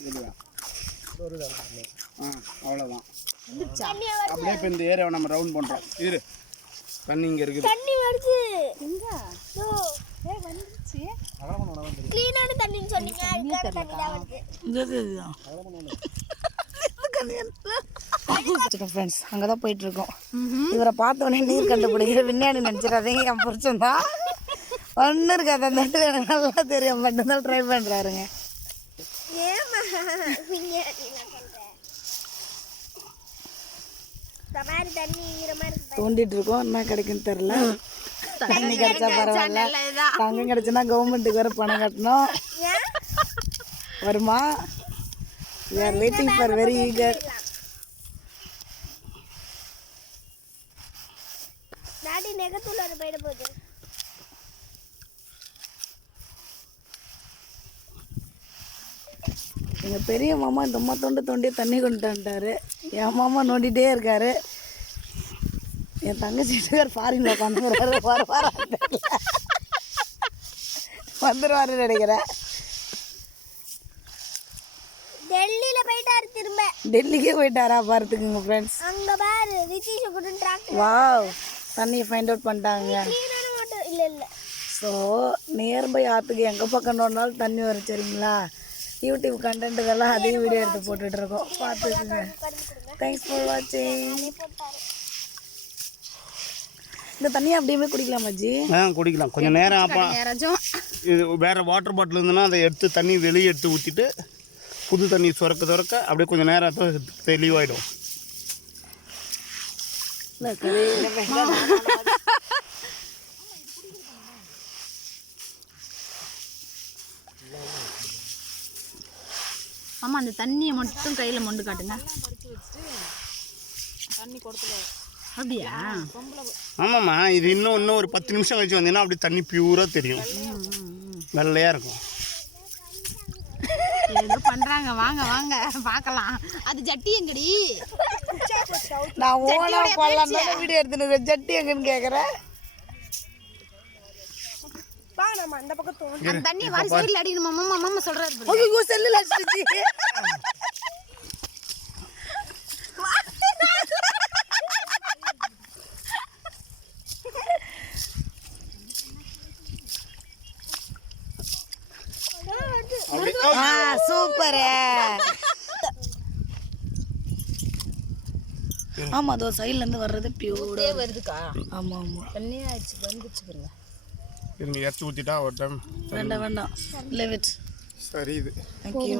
இதுலையா? ஆ அவ்வளோதான் அப்படியே இப்போ இந்த ஏரியாவை நம்ம ரவுண்ட் பண்ணுறோம் இரு. தண்ணி இங்கே இருக்குது. தண்ணி வருது. எங்க? இதோ, ஏய் வந்துருச்சு. clean-ஆன தண்ணின்னு சொன்னீங்க. அதுக்கான தண்ணி தான் வருது. ஃப்ரெண்ட்ஸ் அங்கே தான் போயிட்டு இருக்கோம். இவரை பார்த்த உடனே நீர் கண்டுபிடிக்கிற விஞ்ஞானி நினச்சிடாதீங்க என் புருஷன் தான் ஒன்றும் இருக்காது. அந்த இடத்துல எனக்கு நல்லா தெரியும். மட்டும் தான் ட்ரை பண்ணுறாருங்க தோண்டிட்டு இருக்கோம். என்ன கிடைக்குன்னு தெரில தண்ணி கிடைச்சா பரவாயில்ல. தங்கம் கிடைச்சுன்னா கவர்மெண்ட்டுக்கு வேறு பணம் கட்டணும். வருமா? We are waiting for very eager. Daddy நெகத்தூள் அது போயிட போகுது. எங்கள் பெரிய மாமா இந்த அம்மா தொண்டு தோண்டி தண்ணி கொண்டு வந்துட்டாரு. என் மாமா நோண்டிகிட்டே இருக்காரு. என் தங்கச்சி பேர் ஃபாரின்ல உட்காந்துருக்காரு வர வர வந்துடுவாரு நினைக்கிறேன். டெல்லியில போயிட்டாரு திரும்ப. டெல்லிக்கே போயிட்டாரா பார்த்துக்குங்க ஃப்ரெண்ட்ஸ் அங்க பாரு ரித்தீஷ் கூட டிராக்டர் வாவ் தண்ணியை ஃபைண்ட் அவுட் பண்ணிட்டாங்க. இல்ல இல்ல. ஸோ நியர்பை ஆற்றுக்கு எங்கே பக்கம் நோண்டாலும் தண்ணி வரும் சரிங்களா? யூடியூப் கண்டென்ட் இதெல்லாம் அதையும் வீடியோ எடுத்து போட்டுட்டு இருக்கோம் பார்த்துக்குங்க. தேங்க்ஸ் ஃபார் வாட்சிங் இந்த தண்ணியை அப்படியே குடிக்கலாமா ஜி? ஆ குடிக்கலாம். கொஞ்சம் நேரம் அப்போ இது வேறு வாட்டர் பாட்டில் இருந்ததுன்னா அதை எடுத்து தண்ணி வெளியே எடுத்து ஊற்றிட்டு புது தண்ணி சுரக்க சுரக்க அப்படியே கொஞ்சம் நேரம் தெளிவாயிடும். இல்லை கதை ஆமா அந்த தண்ணியை மட்டும் கையில மொண்டு காட்டுங்க. அப்படியா? ஆமாம்மா இது இன்னும் இன்னும் ஒரு பத்து நிமிஷம் கழிச்சு வந்தீங்கன்னா அப்படி தண்ணி பியூராக தெரியும். வெள்ளையாக இருக்கும். ஏதோ பண்றாங்க. வாங்க வாங்க பார்க்கலாம். அது ஜட்டி எங்கடி? நான் ஓனா போடலாம் வீடியோ எடுத்துன்னு ஜட்டி எங்கன்னு கேட்குறேன் வா நம்ம அந்த பக்கம் தோணும் அந்த தண்ணியை வாரி சைடில் அடிக்கணும் மாமா மாமா சொல்றாரு. ஐயோ செல்லில் ஆ சூப்பரு. ஆமா அதோ சைடுல இருந்து வர்றது பியூரா வருதுக்கா. ஆமா ஆமா. தண்ணி ஆயிடுச்சு வந்துச்சு பாருங்க. இருங்க இறச்சி ஊற்றிட்டா ஒரு டைம் வேண்டாம் வேண்டாம். சரி இது. தேங்க்யூ